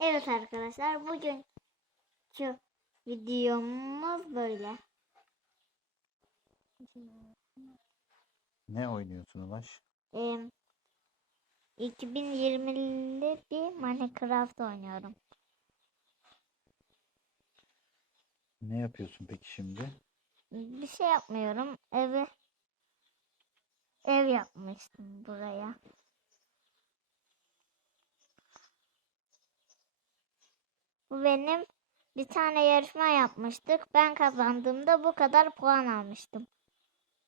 Evet arkadaşlar bugünkü videomuz böyle. Ne oynuyorsun Ulaş? Ee, 2020'li bir Minecraft oynuyorum. Ne yapıyorsun peki şimdi? Bir şey yapmıyorum. Evi ev yapmıştım buraya. Bu benim bir tane yarışma yapmıştık. Ben kazandığımda bu kadar puan almıştım.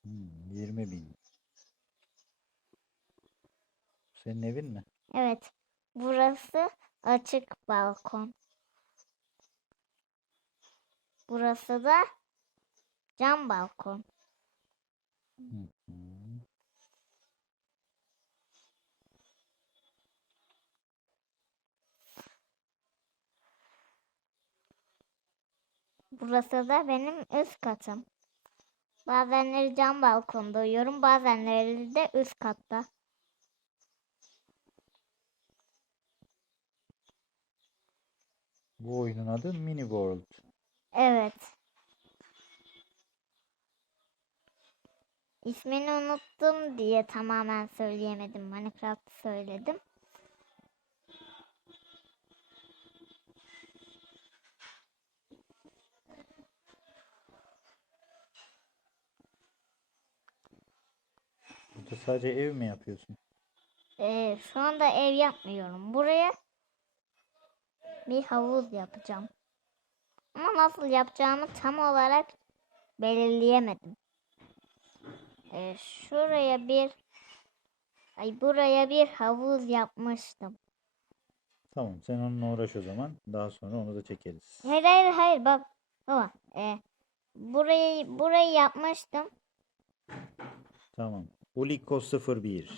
Hmm, 20 bin. Senin evin mi? Evet. Burası açık balkon. Burası da cam balkon. Hı hı. Burası da benim üst katım. Bazenleri cam balkonda uyuyorum, bazenleri de üst katta. Bu oyunun adı Mini World. Evet. İsmini unuttum diye tamamen söyleyemedim. Minecraft söyledim. Burada sadece ev mi yapıyorsun? Ee, şu anda ev yapmıyorum. Buraya bir havuz yapacağım. Ama nasıl yapacağımı tam olarak belirleyemedim. Ee, şuraya bir ay buraya bir havuz yapmıştım. Tamam sen onunla uğraş o zaman. Daha sonra onu da çekeriz. Hayır hayır hayır bak baba. Ee, burayı burayı yapmıştım. Tamam. Uliko 01.